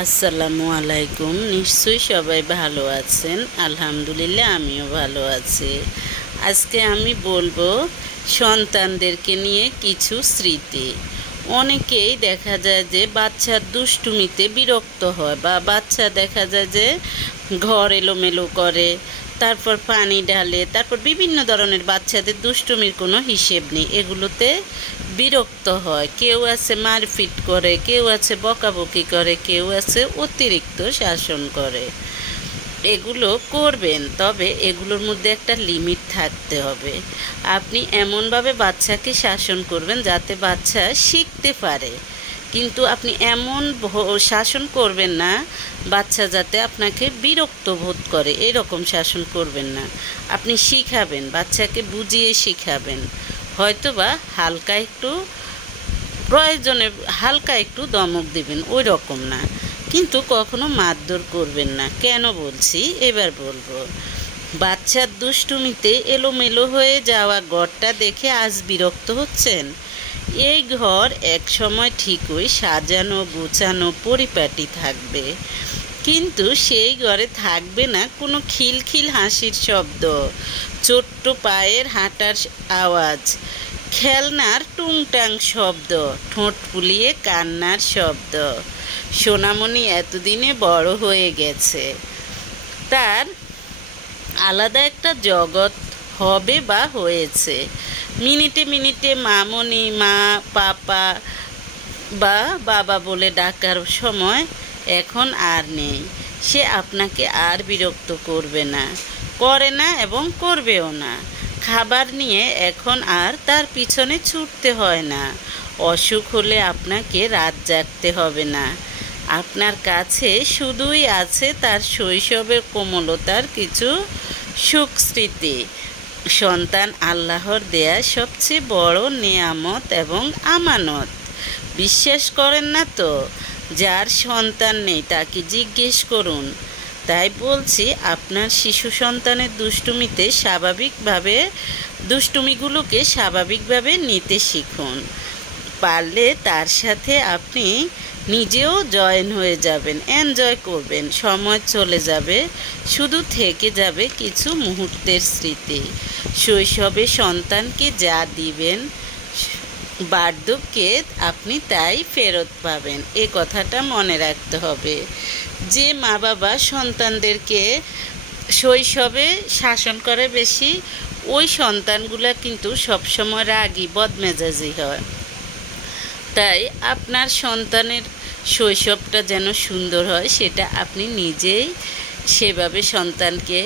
আসসালামু আলাইকুম। নিশ্চয়ই সবাই ভালো আছেন। আলহামদুলিল্লাহ আমিও ভালো আছি। আজকে আমি বলবো সন্তানদেরকে নিয়ে কিছু স্মৃতি। অনেকেই দেখা যায় যে বাচ্চার দুষ্টুমিতে বিরক্ত হয়, বা বাচ্চা দেখা যায় যে ঘর এলোমেলো করে, তারপর পানি ঢালে, তারপর বিভিন্ন ধরনের বাচ্চাদের দুষ্টুমির কোনো হিসেব নেই। এগুলোতে বিরক্ত হয়। কেউ আছে মারপিট করে, কেউ আছে বকাবকি করে, কেউ আছে অতিরিক্ত শাসন করে। এগুলো করবেন, তবে এগুলোর মধ্যে একটা লিমিট থাকতে হবে। আপনি এমনভাবে বাচ্চাকে শাসন করবেন যাতে বাচ্চা শিখতে পারে, কিন্তু আপনি এমন শাসন করবেন না বাচ্চা যাতে আপনাকে বিরক্ত বোধ করে, এরকম শাসন করবেন না। আপনি শিখাবেন, বাচ্চাকে বুঝিয়ে শিখাবেন। হয়তোবা হালকা একটু প্রয়োজনে হালকা একটু দমক দিবেন, ওই রকম না, কিন্তু কখনো মারধর করবেন না। কেন বলছি এবার বলবো। বাচ্চার দুষ্টুমিতে এলোমেলো হয়ে যাওয়া ঘরটা দেখে আজ বিরক্ত হচ্ছেন? এই ঘর এক সময় ঠিকই সাজানো গোছানো পরিপাটি থাকবে, কিন্তু সেই ঘরে থাকবে না কোনো খিলখিল হাসির শব্দ, ছোট্ট পায়ের হাঁটার আওয়াজ, খেলনার টুংটাং শব্দ, ঠোঁট ফুলিয়ে কান্নার শব্দ। সোনামণি এতদিনে বড় হয়ে গেছে, তার আলাদা একটা জগৎ হবে বা হয়েছে। মিনিটে মিনিটে মামনি, মা, পাপা বা বাবা বলে ডাকার সময় এখন আর নেই। সে আপনাকে আর বিরক্ত করবে না, করে না এবং করবেও না। খাবার নিয়ে এখন আর তার পিছনে ছুটতে হয় না। অসুখ হলে আপনাকে রাত জাগতে হবে না। আপনার কাছে শুধুই আছে তার শৈশবের কোমলতার কিছু সুখ স্মৃতি। সন্তান আল্লাহর দেয়া সবচেয়ে বড় নেয়ামত এবং আমানত। বিশ্বাস করেন না তো? যার সন্তান নেই তাকে জিজ্ঞেস করুন। তাই বলছি, আপনার শিশু সন্তানের দুষ্টুমিগুলোকে স্বাভাবিকভাবে নিতে শিখুন। পারলে তার সাথে আপনি নিজেও জয়েন হয়ে যাবেন, এনজয় করবেন। সময় চলে যাবে, শুধু থেকে যাবে কিছু মুহূর্তের স্মৃতি। শৈশবে সন্তানকে যা দিবেন, বার্ধক্যে আপনি তাই ফেরত পাবেন। এ কথাটা মনে রাখতে হবে। যে মা বাবা সন্তানদেরকে শৈশবে শাসন করে বেশি, ওই সন্তানগুলা কিন্তু সবসময় রাগী বদমেজাজি হয়। তাই আপনার সন্তানের শৈশবটা যেন সুন্দর হয়, সেটা আপনি নিজেই সেভাবে সন্তানকে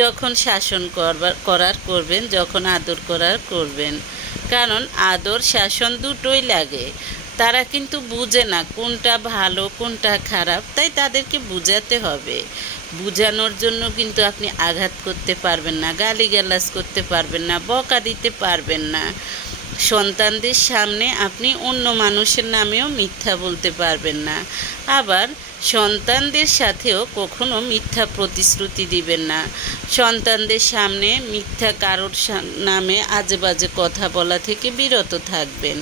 যখন শাসন করবেন, যখন আদর করার করবেন। কারণ আদর শাসন দুটোই লাগে। তারা কিন্তু বুঝে না কোনটা ভালো কোনটা খারাপ, তাই তাদেরকে বুঝাতে হবে। বুঝানোর জন্য কিন্তু আপনি আঘাত করতে পারবেন না, গালিগালাজ করতে পারবেন না, বকা দিতে পারবেন না। সন্তানদের সামনে আপনি অন্য মানুষের নামেও মিথ্যা বলতে পারবেন না। আবার সন্তানদের সাথেও কখনো মিথ্যা প্রতিশ্রুতি দিবেন না। সন্তানদের সামনে মিথ্যা কারোর নামে আজে বাজে কথা বলা থেকে বিরত থাকবেন।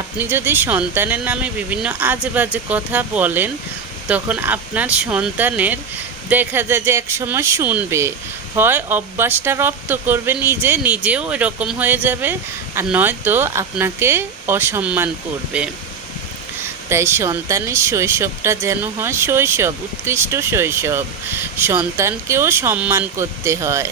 আপনি যদি সন্তানের নামে বিভিন্ন আজে বাজে কথা বলেন, তখন আপনার সন্তানের দেখা যায় যে একসময় শুনবে, হয় অভ্যাসটা রপ্ত করবে, নিজেও ওই রকম হয়ে যাবে, আর নয়তো আপনাকে অসম্মান করবে। তাই সন্তানের শৈশবটা যেন হয় শৈশব, উৎকৃষ্ট শৈশব। সন্তানকেও সম্মান করতে হয়।